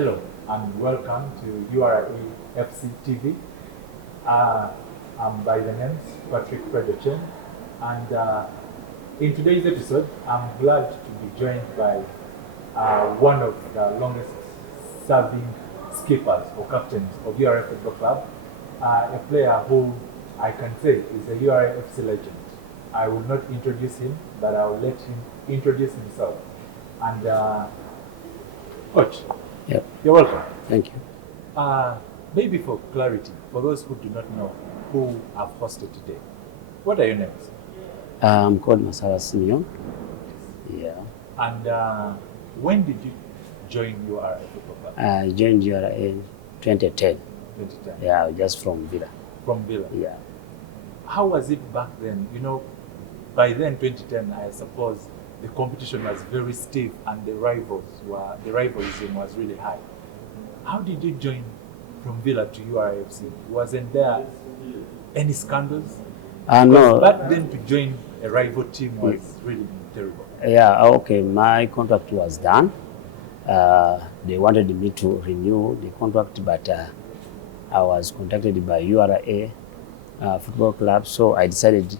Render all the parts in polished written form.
Hello and welcome to URA FC TV. I'm by the name Patrick Predochen, and in today's episode, I'm glad to be joined by one of the longest serving skippers or captains of URA Football Club, a player who I can say is a URA FC legend. I will not introduce him, but I will let him introduce himself. And Coach, yep. You're welcome. Thank you. Maybe for clarity, for those who do not know who I've hosted today, what are your names? I'm called Masaba Simeon. Yeah. And when did you join URA Football Club? I joined URA in 2010. 2010. Yeah, just from Villa. From Villa. Yeah. How was it back then? You know, by then, 2010, I suppose the competition was very stiff and the rivalry was really high. How did you join from Villa to URA FC? Wasn't there any scandals? No. Back then to join a rival team was really terrible. Yeah, okay. My contract was done. They wanted me to renew the contract, but I was contacted by URA Football Club, so I decided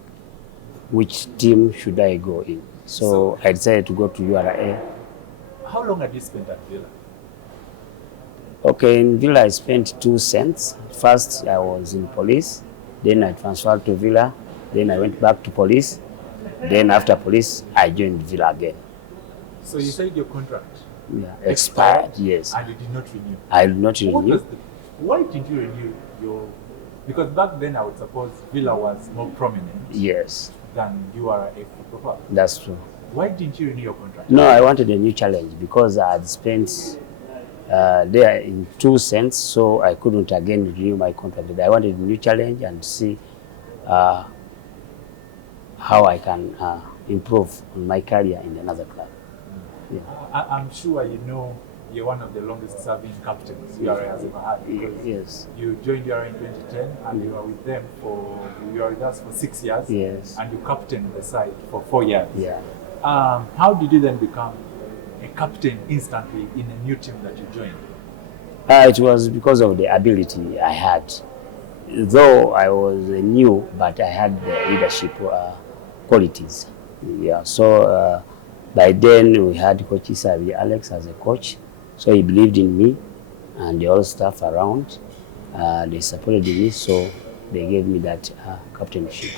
which team should I go in. So I decided to go to URA. How long had you spent at Villa? Okay, in Villa I spent 2 cents. First I was in police, then I transferred to Villa, then I went back to police, then after police I joined Villa again. So you said your contract expired? Yes. And you did not renew? I did not renew. Why didn't you renew your... Because back then I would suppose Villa was more prominent. Yes. Than URA Football Club. That's true. Why didn't you renew your contract? No, I wanted a new challenge because I had spent there in 2 cents, so I couldn't again renew my contract. I wanted a new challenge and see how I can improve on my career in another club. Yeah. I'm sure you know you're one of the longest serving captains URA has ever had. Yes. You joined URA in 2010 and you were with them you were with us for 6 years. Yes. And you captained the side for 4 years. Yeah. How did you then become a captain instantly in a new team that you joined? It was because of the ability I had. Though I was new, but I had the leadership qualities. Yeah. So by then we had Coach Isabi Alex as a coach. So he believed in me and the all staff around. They supported me, so they gave me that captainship.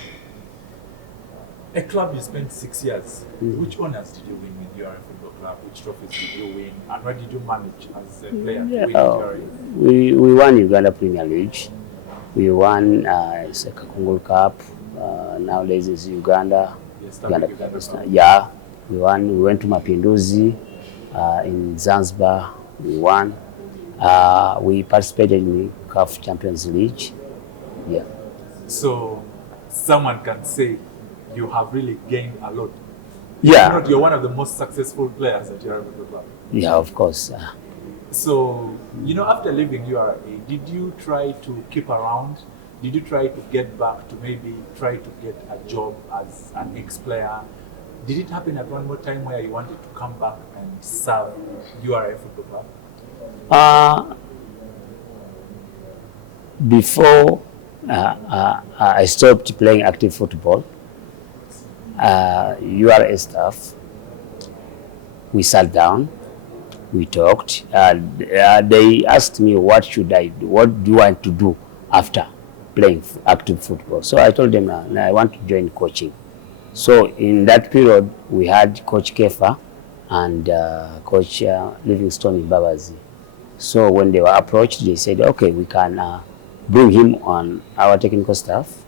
A club you spent 6 years. Which honors did you win with URA Football Club? Which trophies did you win? And what did you manage as a player to win with URA? We won Uganda Premier League. We won Sekakungu Cup. Nowadays it's Uganda. Uganda. Yeah. We went to Mapinduzi in Zanzibar. We won. We participated in the CAF Champions League. Yeah. So someone can say you have really gained a lot. Yeah. You're one of the most successful players at URA Football Club. Yeah, of course. So, you know, after leaving URA, did you try to keep around? Did you try to get back to maybe try to get a job as an ex-player? Did it happen at one more time where you wanted to come back and serve URA Football Club? Before I stopped playing active football, URA staff, we sat down, we talked. They asked me what should I do, what do I want to do after playing active football. So I told them, I want to join coaching. So in that period, we had Coach Kefa and Coach Livingstone Babazi. So when they were approached, they said, okay, we can bring him on our technical staff.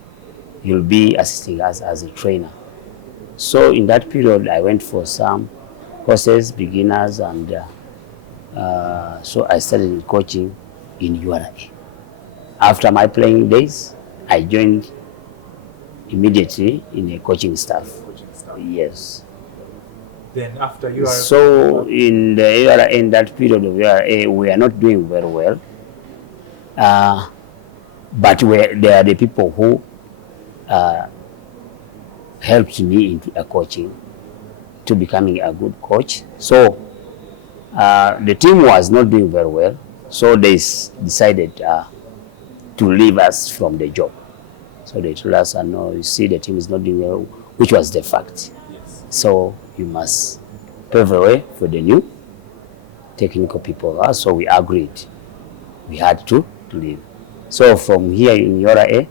He'll be assisting us as a trainer. So in that period, I went for some courses, beginners, and so I started coaching in URA. After my playing days, I joined immediately in a coaching staff. Yes. Then after URA... So in the URA, in that period of URA, we are not doing very well. But there are the people who helped me into a coaching to becoming a good coach. So The team was not doing very well, so they decided to leave us from the job. So they told us, no, you see, the team is not doing well, which was the fact. Yes. So you must pave the way for the new technical people. So we agreed. We had to leave. So from here in URA,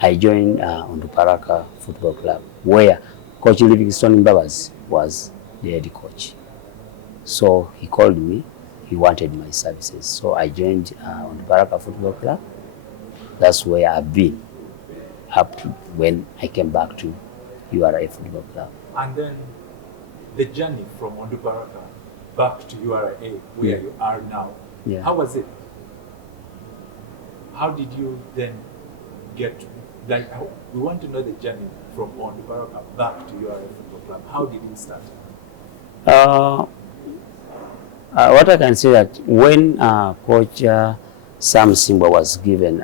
I joined Onduparaka Football Club, where Coach Livingstone Mbabas was the head coach. So he called me, he wanted my services. So I joined Onduparaka Football Club. That's where I've been up to when I came back to URA Football Club. And then the journey from Onduparaka back to URA, where you are now, how was it? How did you then get, like, we want to know the journey from Onduparaka back to URA Football Club. How did it start? What I can say that when Coach Sam Simba was given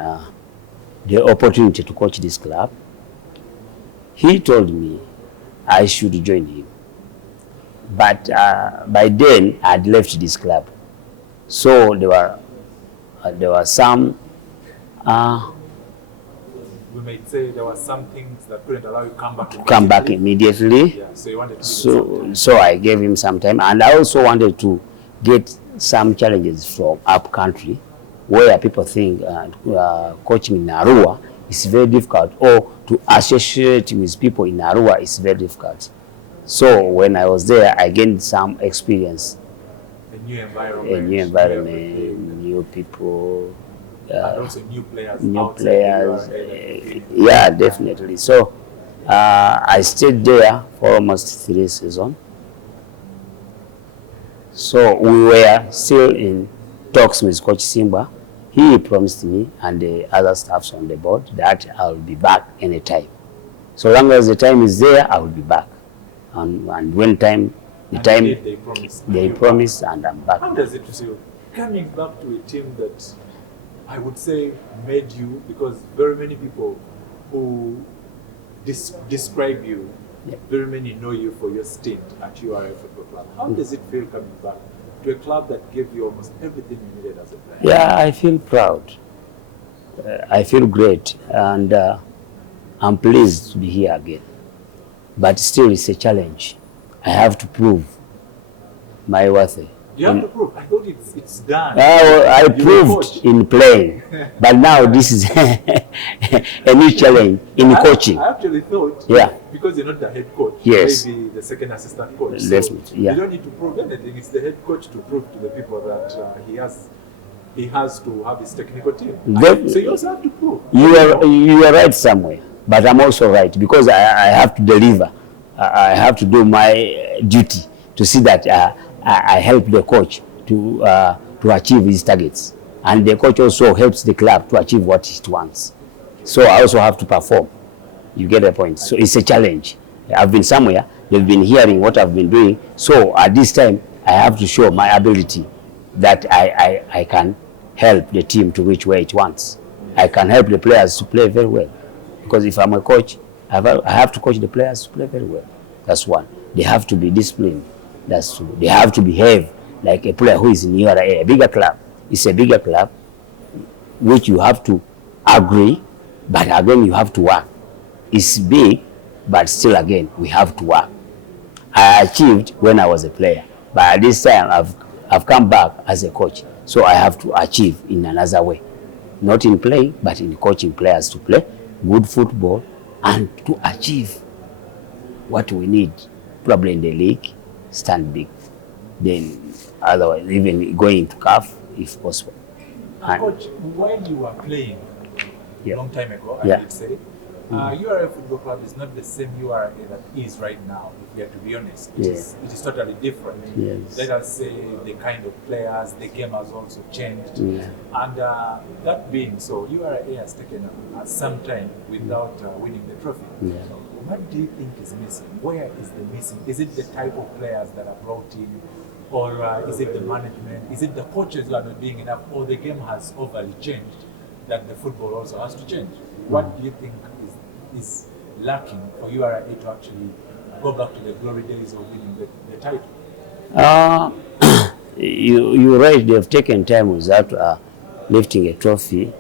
the opportunity to coach this club, he told me I should join him. But by then I had left this club, so there were some. We might say there were some things that couldn't allow you to come back immediately. Yeah, so you wanted to so I gave him some time, and I also wanted to get some challenges from up country, where people think coaching in Arua is very difficult, or to associate with people in Arua is very difficult. So when I was there, I gained some experience. A new environment, new people. And also new players. Yeah, definitely. So I stayed there for almost 3 seasons. So we were still in talks with Coach Simba. He promised me and the other staffs on the board that I will be back anytime. So long as the time is there, I will be back. And when they promised, and I'm back. How does it feel coming back to a team that I would say made you, because very many people who describe you, very many know you for your stint at URA Football Club. How does it feel coming back to a club that gave you almost everything you needed as a player? Yeah, I feel proud. I feel great, and I'm pleased to be here again. But still, it's a challenge. I have to prove my worth. You have to prove. I thought it's done. I proved in playing, but now this is a new challenge in coaching. I actually thought, because you're not the head coach, maybe the second assistant coach. So you don't need to prove anything. It's the head coach to prove to the people that he has to have his technical team. So you also have to prove. You are right somewhere, but I'm also right because I have to deliver. I have to do my duty to see that I help the coach to achieve his targets, and the coach also helps the club to achieve what it wants. So I also have to perform. You get the point. So it's a challenge. I've been somewhere, they've been hearing what I've been doing. So at this time, I have to show my ability that I can help the team to reach where it wants. I can help the players to play very well. Because if I'm a coach, I have to coach the players to play very well. That's one. They have to be disciplined. That's true. They have to behave like a player who is in URA, a bigger club. It's a bigger club, which you have to agree, but again you have to work. It's big, but still again we have to work. I achieved when I was a player, but at this time I've come back as a coach, so I have to achieve in another way, not in playing, but in coaching players to play good football and to achieve what we need, probably in the league. Stand big, then otherwise even going to CAF if possible. Coach, while you were playing a long time ago, I would say, URA Football Club is not the same URA that is right now, if we are to be honest. It is totally different. Let us say the kind of players, the game has also changed. And that being so, URA has taken some time without winning the trophy. What do you think is missing? Where is the missing? Is it the type of players that are brought in? Or is it the management? Is it the coaches who are not doing enough? Or the game has overly changed that the football also has to change? What do you think is lacking for URA to actually go back to the glory days of winning the title? you're right, they've taken time without lifting a trophy,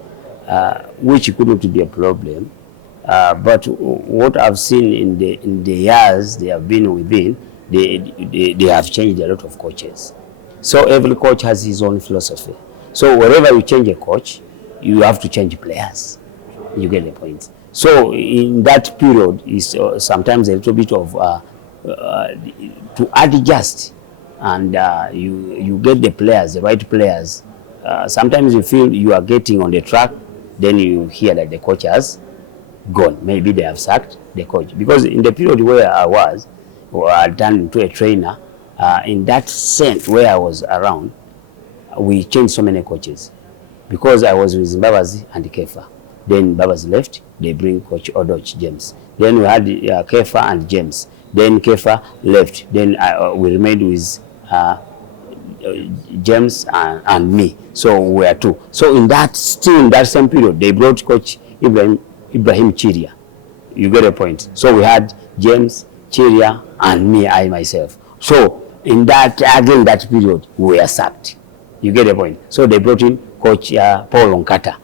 which couldn't be a problem. But what I've seen in the years they have been within, they have changed a lot of coaches. So every coach has his own philosophy. So wherever you change a coach, you have to change players. You get the point. So in that period is sometimes a little bit of to adjust, and you get the players, the right players. Sometimes you feel you are getting on the track, then you hear that the coach has gone. Maybe they have sacked the coach. Because in the period where I was, or I turned into a trainer, in that sense where I was around, we changed so many coaches. Because I was with Mbabazi and Kefa. Then Mbabazi left, they bring Coach Odoch James. Then we had Kefa and James. Then Kefa left. Then we remained with James and me. So we were two. So in that same period, they brought Coach Ibrahim Chiria. You get a point. So we had James, Chiria, and me, I myself. So in that, again, that period, we were sacked. You get a point. So they brought in Coach Paul Onkata.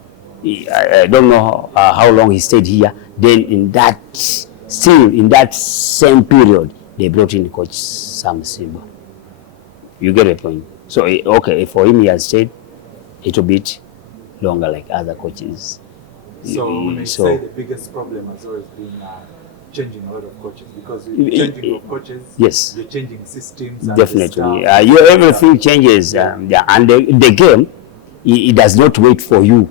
I don't know how long he stayed here. Then in that same period, they brought in Coach Sam Simba. You get a point. So okay, for him he has stayed a little bit longer like other coaches. So when I say the biggest problem has always been changing a lot of coaches, because changing of coaches, yes, you're changing systems. Definitely, everything changes, and the game, it does not wait for you.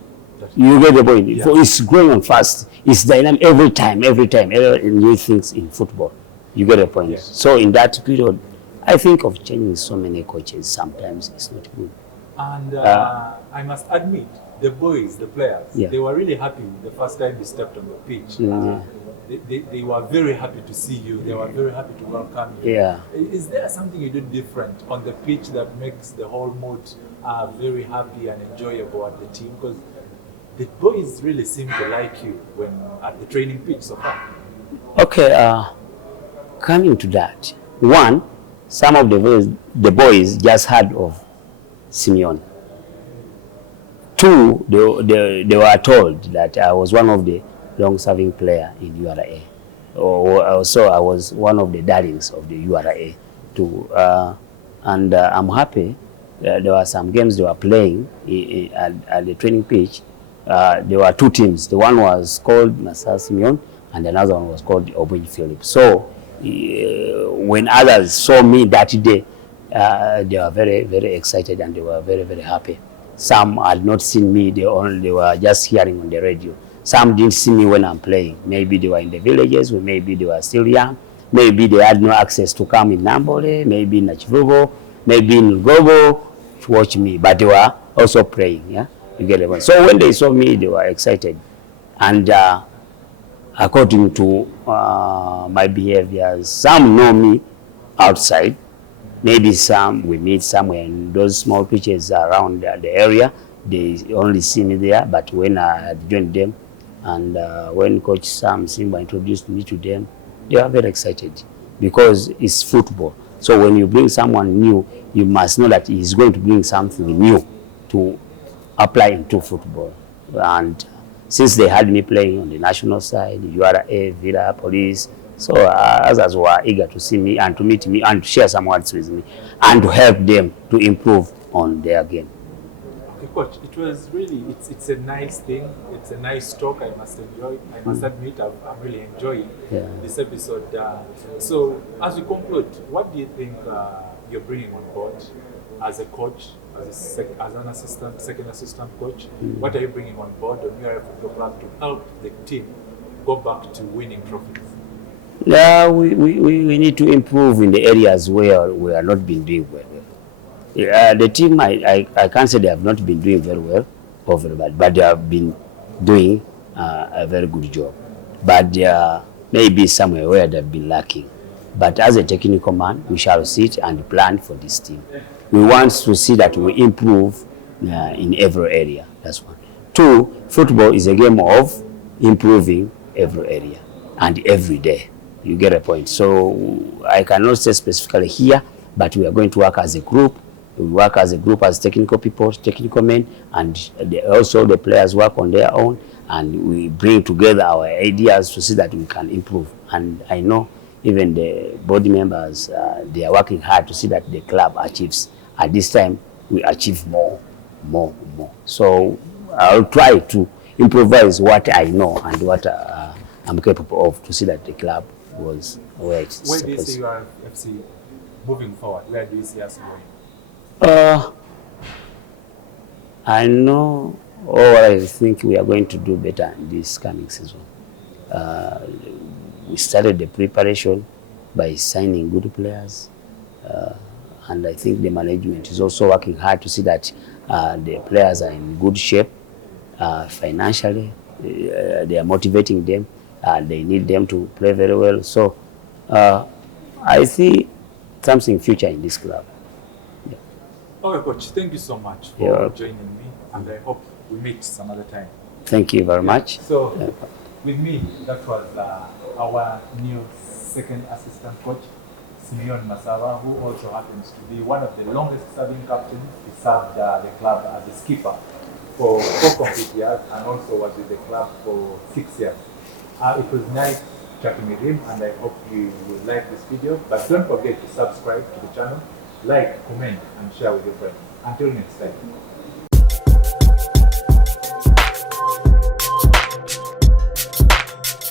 You get the point. Yeah. It's going on fast. It's dynamic every time. New things in football. You get the point. Yeah. So in that period, I think of changing so many coaches. Sometimes it's not good. And I must admit, the boys, the players, yeah, they were really happy the first time they stepped on the pitch. They were very happy to see you. They were very happy to welcome you. Yeah. Is there something you do different on the pitch that makes the whole mood very happy and enjoyable at the team? Because the boys really seem to like you when at the training pitch so far. Okay, coming to that, one, some of the boys just heard of Simeone. Two, they were told that I was one of the long-serving player in URA. Also, I was one of the darlings of the URA too. And I'm happy. There were some games they were playing at the training pitch. There were two teams. The one was called Masaba Simeon, and another one was called Obey Philip. So when others saw me that day, they were very, very excited, and they were very, very happy. Some had not seen me. They were just hearing on the radio. Some didn't see me when I'm playing. Maybe they were in the villages, or maybe they were still young. Maybe they had no access to come in Nambole, maybe in Nachivubo, maybe in Gobo to watch me. But they were also praying. Yeah, you get it. So when they saw me, they were excited. And according to my behavior, some know me outside. Maybe some we meet somewhere in those small pitches around the area. They only see me there. But when I had joined them, and when Coach Sam Simba introduced me to them, they are very excited because it's football. So when you bring someone new, you must know that he's going to bring something new to apply into football. And since they had me playing on the national side, URA, Villa, Police, so others were eager to see me and to meet me and to share some words with me and to help them to improve on their game. Okay, Coach, it was really, it's a nice thing. It's a nice talk. I must enjoy. I must admit, I'm really enjoying this episode. So as we conclude, what do you think you're bringing on board as a coach, as an assistant, second assistant coach? What are you bringing on board on URA Football Club to help the team go back to winning trophies? We need to improve in the areas where we are not been doing well. The team, I can't say they have not been doing very well or very bad, but they have been doing a very good job. But there may be somewhere where they've been lacking. But as a technical man, we shall sit and plan for this team. We want to see that we improve in every area. That's one. Two, football is a game of improving every area and every day. You get a point. So I cannot say specifically here, but we are going to work as a group We work as a group, as technical people, technical men, and also the players work on their own, and we bring together our ideas to see that we can improve. And I know even the board members, they are working hard to see that the club achieves. At this time, we achieve more. So I'll try to improvise what I know and what I'm capable of to see that the club was where it's Where do you supposed. see URA FC moving forward? Where do you see us going? I know, or I think we are going to do better in this coming season. We started the preparation by signing good players, and I think the management is also working hard to see that the players are in good shape financially. They are motivating them. They need them to play very well. So I see something future in this club. Okay, coach, thank you so much for Yeah. joining me, and I hope we meet some other time. Thank you very much. So, with me, that was our new second assistant coach, Simeon Masaba, who also happens to be one of the longest serving captains. He served the club as a skipper for 4 complete years and also was with the club for 6 years. It was nice chatting with him, and I hope you will like this video. But don't forget to subscribe to the channel, like, comment, and share with your friends. Until next time.